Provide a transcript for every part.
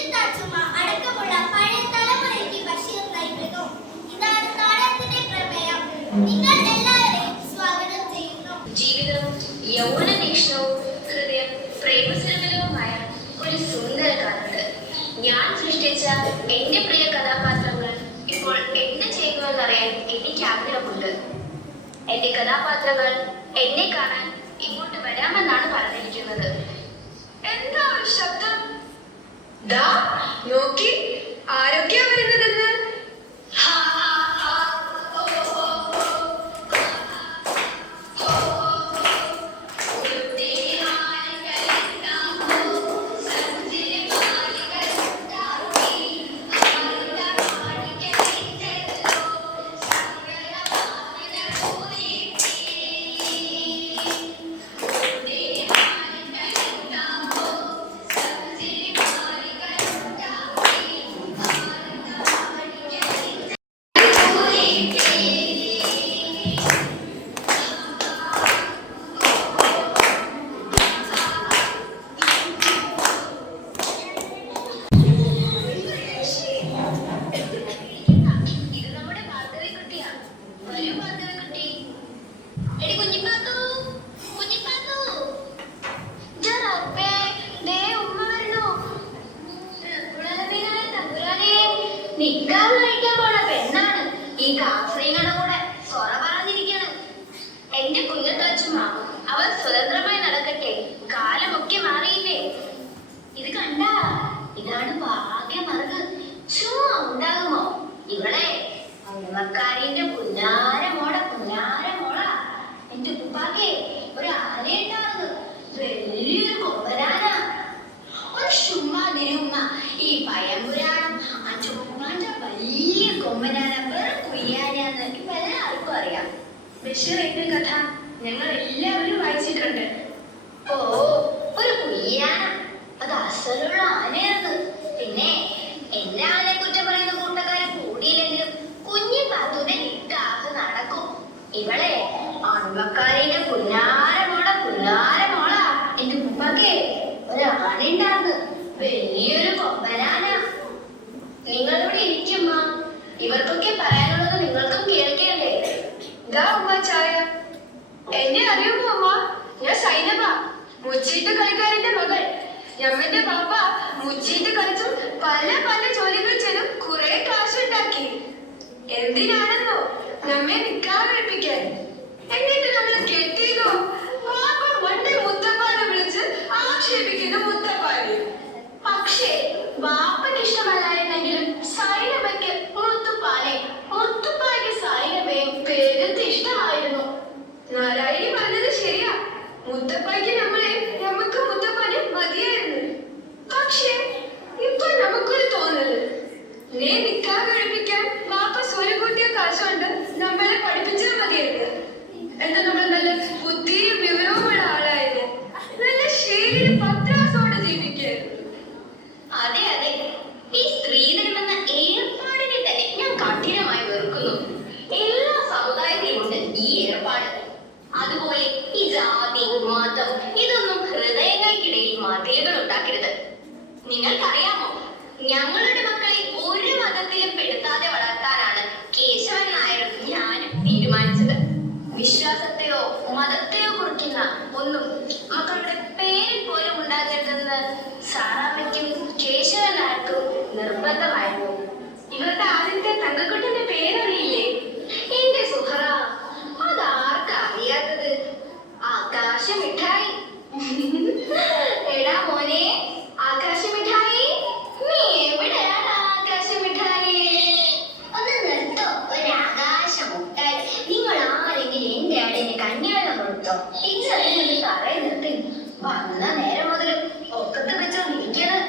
കുഞ്ഞത്താച്ചുമ്മ അടക്കമുള്ള പഴയ തലമുറയ്ക്ക് ബഷീർ നൽകുന്നു. ഇതാണ് നാടകത്തിന്റെ പ്രമേയം. നിങ്ങൾ എല്ലാവരെയും സ്വാഗതം ചെയ്യുന്നു. ജീവിതവും യൗവനതീക്ഷ്ണവും ഹൃദയം പ്രേമസരമലവുമായ ഒരു സുന്ദര കാലത്ത് ഞാൻ സൃഷ്ടിച്ച എന്റെ പ്രിയ കഥാപാത്രങ്ങൾ ഇപ്പോൾ എന്ത് ചെയ്യുന്നുവെന്നറിയാൻ എനിക്ക് ആഗ്രഹമുണ്ട്. എന്റെ കഥാപാത്രങ്ങൾ എന്നെ കാണാൻ ഇങ്ങോട്ട് വരാമെന്നാണ് പറഞ്ഞിരിക്കുന്നത്. എന്താ ഒരു ശബ്ദം? ദാ നോക്കി, ആരൊക്കെയാ വരുന്നതെന്ന്. നിക്കാതെ കഴിക്കാൻ പോണ പെണ്ണാണ് ഈ കാഫ്രീങ്ങളുടെ കൂടെ സൊറ പറഞ്ഞിരിക്കണ്. എന്റെ കുഞ്ഞത്താച്ചുമ്മ അവർ സ്വതന്ത്രമായി നടക്കട്ടെ, കാലമൊക്കെ മാറിയില്ലേ. ഇത് കണ്ട, ഇതാണ് ഭാഗ്യമറുക്. ചുമ്മാ ഉണ്ടാകുമോ ഇവളെ? അമ്മക്കാരിന്റെ പുന്നാര മോള. എന്റെ ഉപ്പാക്കെ ഒരു ആനയുണ്ടാകുന്നു, വലിയൊരു കൊമ്പനാന. ഒരു ചുമ്മാതിരുന്ന ഈ പയമ്പുരാണം വലിയ കൊമ്പനാന വേറെ കുയ്യാനാന്ന് ഇപ്പൊ എല്ലാവർക്കും അറിയാം. ബഷീർ എന്റെ കഥ ഞങ്ങൾ എല്ലാവരും വായിച്ചിട്ടുണ്ട്. ഓ, ഒരു കുയ്യാന, അത് അസലുള്ള ആനയാണ്. പിന്നെ എല്ലാ ആനയെ കുറ്റം പറയുന്ന കൂട്ടക്കാരെ കൂടിയില്ലെങ്കിലും കുഞ്ഞി പാത്തൂന്റെ നിക്കാതെ നടക്കും. ഇവളെ അൺവക്കാരിന്റെ പുന്നാര മോള. എന്റെ ഉപ്പാക്കെ ഒരു ആനയുണ്ടായിരുന്നു, വലിയൊരു കൊമ്പനാന. നിങ്ങളിവിടെ ഇരിക്കുമ്മ, ഇവർക്കൊക്കെ പറയാനുള്ളത് നിങ്ങൾക്കും കേൾക്കണ്ടേ? ദാ ഉമ്മ ചായ. എന്നെ അറിയുമോ അമ്മ? ഞാൻ സൈനബ, മുച്ചീട്ട് കളിക്കാരന്റെ മകൾ. ഞമ്മന്റെ പാപ്പ മുച്ചീട്ട് കളിച്ചും പല ജോലികൾ ചെയ്തും കുറെ കാശുണ്ടാക്കി. എന്തിനാണെന്നോ? നമ്മെ നിക്കാൻ കഴിപ്പിക്കാൻ. എന്നിട്ട് നമ്മൾ കെട്ടിയതോ? പാപ്പ മണ്ടേ മുത്തപ്പാനെ വിളിച്ച് ആക്ഷേപിക്കുന്ന മുത്തപ്പാനെ. പക്ഷേ ബാപ്പയ്ക്ക് ഇഷ്ടമല്ലായിരുന്നെങ്കിലും സൈനബയ്ക്ക് മുത്തുപ്പായ്ക്ക് സൈനബയും പേരത്ത് ഇഷ്ടമായിരുന്നു. നാരായണി പറഞ്ഞത് ശരിയാ, മുത്തപ്പായ്ക്ക് നമുക്ക് മുത്തപ്പാന് മതിയായിരുന്നു. പക്ഷേ ഇപ്പൊ നമുക്കൊരു തോന്നല്, നേ നിക്കാൻ കഴിപ്പിക്കാൻ ബാപ്പ സ്വരം കൂട്ടിയ കാശുകൊണ്ട് നമ്മളെ പഠിപ്പിച്ചാൽ മതിയായിരുന്നു. എന്താ നമ്മൾ നല്ല ബുദ്ധിയും വിവരവുമുള്ള ആളായിരുന്നു, നല്ല ശരിയും പത്രാസോടെ ജീവിക്കായിരുന്നു. അതെ, ഈ സ്ത്രീധനം എന്ന ഏർപ്പാടിനെ തന്നെ ഞാൻ കഠിനമായി വെറുക്കുന്നു. എല്ലാ സമുദായത്തിലും ഉണ്ട് ഈ ഏർപ്പാട്. അതുപോലെ ഈ ജാതി, മതം ഇതൊന്നും ഹൃദയങ്ങൾക്കിടയിൽ മതിലുകൾ ഉണ്ടാക്കരുത്. നിങ്ങൾക്കറിയാമോ, ഞങ്ങളുടെ മക്കളെ ഒരു മതത്തിലും പെടുത്താതെ വളർത്താനാണ് കേശവൻ നായരും ഞാനും തീരുമാനിച്ചത്. വിശ്വാസത്തെയോ മതത്തെയോ കുറിക്കുന്ന ഒന്നും മക്കളുടെ പേരിൽ പോലും ഉണ്ടാകരുതെന്ന് സാറാമ്മയ്ക്കും കേശവൻ നായർക്കും നിർബന്ധമായിരുന്നു. ഇവരുടെ ആദ്യത്തെ തങ്കക്കുട്ടന്റെ പേരറിയില്ലേ? എന്റെ സുഹറ, അതാർക്കാ അറിയാത്തത്? ആകാശമിഠായി. എടാ മോനെ, ആകാശമിഠായി, നീ എവിടെയാണ് ആകാശമിഠായി? ഒന്ന് നിർത്തോ, ഒരാകാശമുട്ടായി. നിങ്ങൾ ആരെങ്കിലും എന്റെ ആടിന് കഞ്ഞിവെള്ളം കൊടുത്തോ? ഇന്നലെ തറയിൽ നിർത്തി വന്ന നേരം മുതൽ ഒക്കത്ത് വെച്ചോണ്ടിരിക്കണം.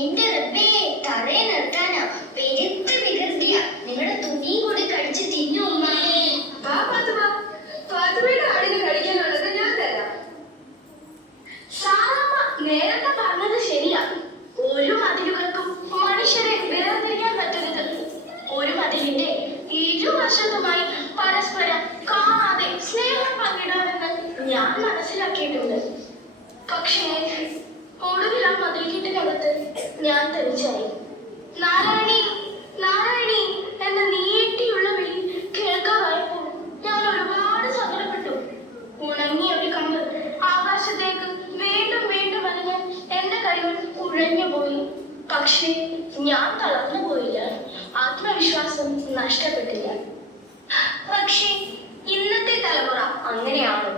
എന്റെ റബ്ബേ, തറയെ നിർത്താനാ പെരുത്ത് വികൃതിയ. നിങ്ങളുടെ തുണി കൂടി കടിച്ച് തിന്നു. ഫാത്തിമയുടെ ആടിന് കഴിക്കാനുള്ളത് ഞാൻ തരാം. സാറമ്മ നേരത്തെ പറഞ്ഞത് ശരിയാ. ഒരു മതിലുകൾക്കും മനുഷ്യരെ വേർതിരിയാൻ പറ്റരുത്. ഒരു മതിലിന്റെ ഇരുവശത്തുമായി പരസ്പരം കാണാതെ സ്നേഹം പങ്കിടാമെന്ന് ഞാൻ മനസ്സിലാക്കിയിട്ടുണ്ട്. പക്ഷേ ഒടുവിൽ ആ മതിൽക്കെട്ടിനകത്ത് ഞാൻ തനിച്ചായി. നാരായണി, നാരായണി എന്ന നീട്ടിയുള്ള വിളി കേൾക്കാതായപ്പോൾ ഞാൻ ഒരുപാട് സങ്കടപ്പെട്ടു. ഉണങ്ങിയ ഒരു കമ്പ് ആകാശത്തേക്ക് വീണ്ടും വീണ്ടും വലിഞ്ഞ് എന്റെ കൈകൾ ഉഴഞ്ഞു പോയി. പക്ഷേ ഞാൻ തളർന്നു പോയില്ല, ആത്മവിശ്വാസം നഷ്ടപ്പെട്ടില്ല. പക്ഷേ ഇന്നത്തെ തലമുറ അങ്ങനെയാണ്,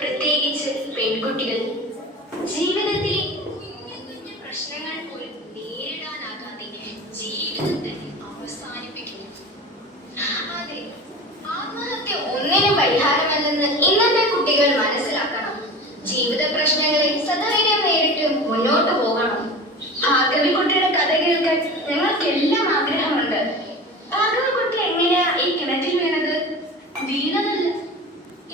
പ്രത്യേകിച്ച് പെൺകുട്ടികൾ. ജീവിതത്തിലെ കുഞ്ഞു കുഞ്ഞു പ്രശ്നങ്ങൾ പോലും നേരിടാനാകാതെ ജീവിതം തന്നെ അവസാനിപ്പിക്കുന്നു. അതെ, ആത്മഹത്യ ഒന്നിനും പരിഹാരമല്ലെന്ന് ഇന്നത്തെ കുട്ടികൾ മനസ്സിലാക്കണം. ജീവിത പ്രശ്നങ്ങളെ സധൈര്യം നേരിട്ട് മുന്നോട്ട് പോകണം. ഭാർഗവിക്കുട്ടിയുടെ കഥ കേൾക്കാൻ ഞങ്ങൾക്കെല്ലാം ആഗ്രഹമുണ്ട്. ഭാർഗവിക്കുട്ടി എങ്ങനെയാ ഈ കിണറ്റിൽ വീണത്? വീണതല്ല,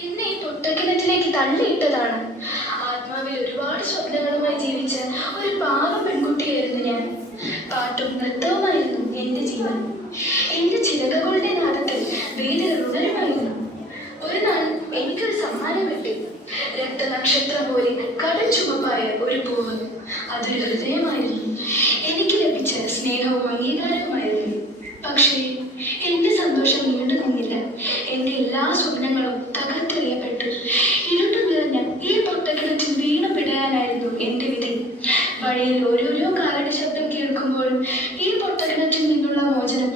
എന്നെ ഈ പൊട്ടക്കിണറ്റിലേക്ക് തള്ളിയിട്ടതാണ്. ആത്മാവിൽ ഒരുപാട് സ്വപ്നങ്ങളുമായി ജീവിച്ച ഒരു പാവം പെൺകുട്ടിയായിരുന്നു ഞാൻ. പാട്ടും നൃത്തവുമായിരുന്നു എന്റെ ജീവൻ. എന്റെ ചിലകകളുടെ നാദത്തിൽ വേദന ഉണരുമായിരുന്നു. ഒരു നാൾ എനിക്കൊരു സമ്മാനം കിട്ടി. രക്തനക്ഷത്രം പോലെ കടൽ ചുമപ്പായ ഒരു പൂവ്. അതൊരു ഹൃദയമായിരുന്നു. എനിക്ക് ലഭിച്ച സ്നേഹവും അംഗീകാരവുമായിരുന്നു. പക്ഷേ എന്റെ സന്തോഷം നീണ്ടു നിന്നില്ല. എന്റെ എല്ലാ സ്വപ്നങ്ങളും തകർത്തെറിയപ്പെട്ടു. ഇരുട്ടു നിറഞ്ഞ ഈ പൊട്ടക്കിണറ്റിൽ വീണപ്പെടാനായിരുന്നു എന്റെ വിധി. വഴിയിൽ ഓരോരോ കാലടി ശബ്ദം കേൾക്കുമ്പോഴും ഈ പൊട്ടക്കിണറ്റിൽ നിന്നുള്ള മോചനം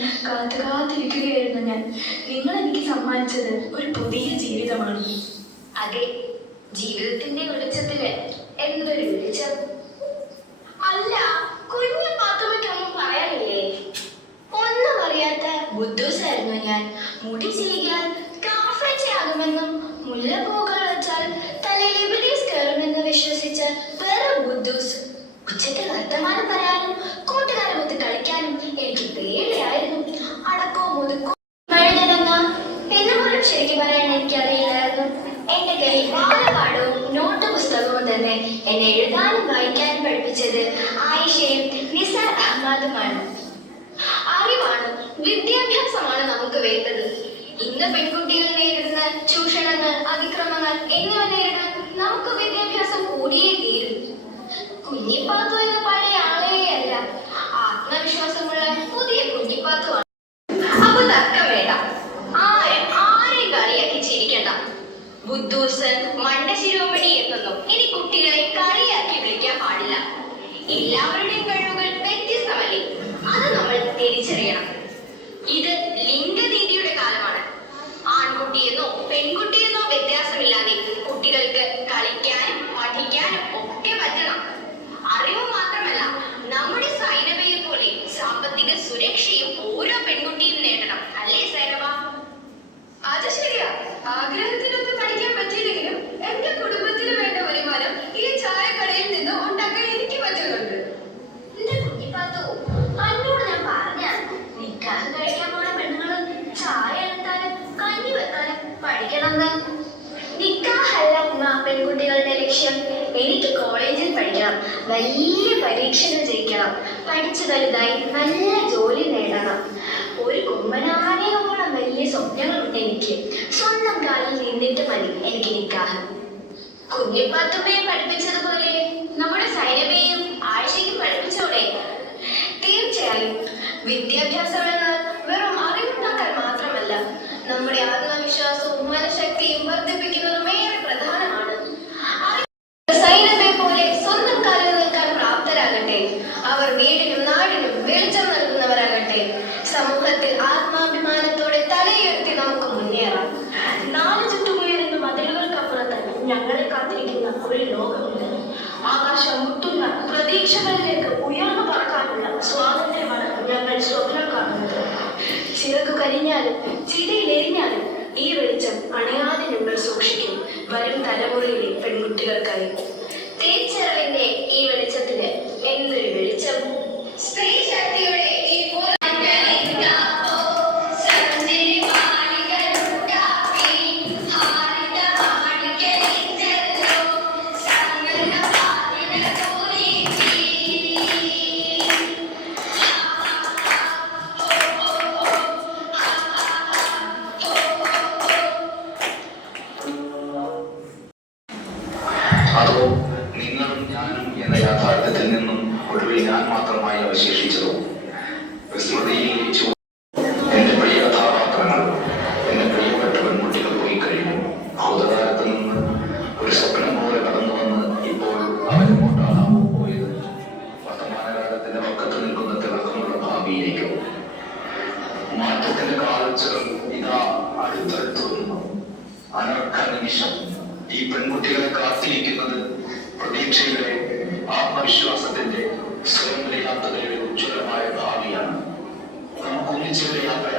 കാത്തിരിക്കുകയായിരുന്നു ഞാൻ. നിങ്ങൾ എനിക്ക് സമ്മാനിച്ചത് ഒരു പുതിയ ജീവിതമാണ്. അതെ, ജീവിതത്തിന്റെ വെളിച്ചത്തിന് എന്തൊരു വെളിച്ചം. അല്ല, കുഞ്ഞു പാത്തുമ്മയ്ക്കൊന്നും പറയാനില്ലേ? ഒന്നും അറിയാത്ത ബുദ്ധൂസായിരുന്നു ഞാൻ. മുടി ചെയ്യാൻ കാഫ്രച്ചയാകുമെന്നും മുല്ലപ്പൂക്കൾ വെച്ചാൽ തലയിൽ ഇബ്ലീസ് കയറുമെന്ന് വിശ്വസിച്ച വെറും ബുദ്ധൂസ്. ഉച്ചയ്ക്ക് വർത്തമാനം പറയാനും കൂട്ടുകാരുമൊത്ത് കളിക്കാനും എനിക്ക് പേടിയായിരുന്നു. അടക്കോ മുതുക്കോ മഴനിറങ്ങ എന്ന് പോലും ശരിക്കും പറയാൻ എനിക്കറിയില്ലായിരുന്നു. എന്റെ കയ്യിൽ ബാലപാഠവും നോട്ട് പുസ്തകവും തന്നെ എന്നെ എഴുതാനും വായിക്കാനും പഠിപ്പിച്ചത് ആയിഷയും നിസാർ അഹമ്മദുമാണ്. അറിവാണ്, വിദ്യാഭ്യാസമാണ് നമുക്ക് വേണ്ടത്. ഇന്ന് പെൺകുട്ടികൾ നേരിടുന്ന ചൂഷണങ്ങൾ, അതിക്രമങ്ങൾ എന്നിവ നേരിടാൻ നമുക്ക് വിദ്യാഭ്യാസം കൂടിയേ തീരും. കുഞ്ഞിപ്പാത്തു എന്ന പഴയ ആളെയല്ല, ആത്മവിശ്വാസമുള്ള പുതിയ കുഞ്ഞിപ്പാത്തുവാണ്. അപ്പൊ തർക്കം വേണ്ട, ആരെയും കളിയാക്കി ചിരിക്കണ്ട. ബുദ്ധൂസ്, മണ്ടശിരോമണി എന്നൊന്നും ഇനി കുട്ടികളെ കളിയാക്കി വിളിക്കാൻ പാടില്ല. എല്ലാവരുടെയും കഴിവുകൾ വ്യത്യസ്തമല്ലേ, അത് നമ്മൾ തിരിച്ചറിയണം. ഇത് ലിംഗനീതിയുടെ കാലമാണ്. ആൺകുട്ടിയെന്നോ പെൺകുട്ടിയെന്നോ വ്യത്യാസമില്ലാതെ കുട്ടികൾക്ക് കളിക്കാനും പഠിക്കാനും ഒക്കെ പറ്റണം. അറിവ് മാത്രമല്ല, നമ്മുടെ സൈനബയെ പോലെ സാമ്പത്തിക സുരക്ഷയും ഓരോ പെൺകുട്ടിയും നേടണം. അല്ലേ സൈനബ? അത് ശരിയാ. ആഗ്രഹത്തിനൊന്നും പഠിക്കാൻ പറ്റിയില്ലെങ്കിലും എന്റെ കുടുംബത്തിന് വേണ്ട വരുമാനം ഈ ചായക്കടയിൽ നിന്ന് ഉണ്ടാക്കാൻ എനിക്ക് പറ്റുന്നുണ്ട്. എന്റെ കുഞ്ഞിപ്പാത്തു, അന്നോട് ഞാൻ പറഞ്ഞ നിക്കാഹ് കഴിക്കാൻ പോണ പെണ്ണുങ്ങൾ ചായ എടുത്താലും കഞ്ഞി വെക്കാനും പഠിക്കണമെന്ന്. നിക്കാഹല്ല ഉമ്മ പെൺകുട്ടികളുടെ ലക്ഷ്യം. എനിക്ക് കോളേജിൽ പഠിക്കണം, വലിയ പരീക്ഷകൾ ജയിക്കണം, പഠിച്ചു വലുതായി നല്ല ജോലി നേടണം. ഒരു കുമ്മനാനയോളം വലിയ സ്വപ്നങ്ങളുണ്ട് എനിക്ക്. സ്വന്തം കാലിൽ നിന്നിട്ട് മതി എനിക്ക് നിക്കാഹ്. കുഞ്ഞിപ്പാത്തുമ്മയെ പഠിപ്പിച്ചതുപോലെ നമ്മുടെ സൈനബയെയും ആയിഷയ്ക്കും പഠിപ്പിച്ചോടെ? തീർച്ചയായും. വിദ്യാഭ്യാസം എന്നാൽ വെറും അറിവുണ്ടാക്കാൻ മാത്രമല്ല, നമ്മുടെ ആത്മവിശ്വാസവും മനഃശക്തിയും വർദ്ധിപ്പിക്കുന്നതും ഏറെ പ്രധാനമാണ്. സൈനബയെ പോലെ സ്വന്തം കാലിൽ നിൽക്കാൻ പ്രാപ്തരാകട്ടെ. അവർ വീടിനും നാടിനും വെളിച്ചം നൽകുന്നവരാകട്ടെ. സമൂഹത്തിൽ ആത്മാഭിമാനത്തോടെ തലയുയർത്തി നമുക്ക് മുന്നേറാം. നാല് ചുറ്റുമുയരുന്ന മതിലുകൾക്കപ്പുറത്ത് ഞങ്ങളെ കാത്തിരിക്കുന്ന ഒരു ലോകമുണ്ട്. ആകാശം മുട്ടുന്ന പ്രതീക്ഷകളിലേക്ക് ഉയർന്നു പറക്കാനുള്ള സ്വാതന്ത്ര്യമാണ് ഞങ്ങൾ സ്വപ്നം കാണുന്നത്. ചിറകു കരിഞ്ഞാലും ചിതയിലെരിഞ്ഞാലും ഈ വെളിച്ചം അണയാതെ ഞങ്ങൾ സൂക്ഷിക്കും, വരും തലമുറയിലെ പെൺകുട്ടികൾക്കായി. തിരിച്ചറിവിന്റെ ഈ വെളിച്ചത്തിന് എന്തൊരു വെളിച്ചം! സ്ത്രീ ശക്തിയുടെ ഈ അതോ എന്ന യാഥാർത്ഥ്യത്തിൽ നിന്നും ഒടുവിൽ ഞാൻ മാത്രമായി അവശേഷിച്ചതോ വിസ്മൃതിയിൽ ലയിച്ചു. എന്റെ പ്രിയ കഥാപാത്രങ്ങൾ, എന്റെ പ്രിയപ്പെട്ട പെൺകുട്ടികൾ പോയി കഴിഞ്ഞു. ഭൂതകാലത്ത് നിന്ന് ഒരു സ്വപ്നം പോലെ കടന്നു വന്ന് ഇപ്പോൾ അവരെങ്ങോട്ടാണാവോ പോയത്? വർത്തമാനകാലത്തിന്റെ പക്കത്ത് നിൽക്കുന്ന തിളക്കമുള്ള ഭാവിയിലേക്കോ? മാറ്റത്തിന്റെ കാലച്ചുകൾ ഇതാ അടുത്തടുത്ത് വരുന്നു. അനർഘ നിമിഷം. ഈ പെൺകുട്ടികളെ കാത്തിരിക്കുന്നത് പ്രതീക്ഷയുടെ, ആത്മവിശ്വാസത്തിന്റെ, സ്വയം പര്യാപ്തതയുടെ ഉജ്ജ്വലമായ ഭാവിയാണ്. നമുക്ക് ഒന്നിച്ചുള്ള യാത്ര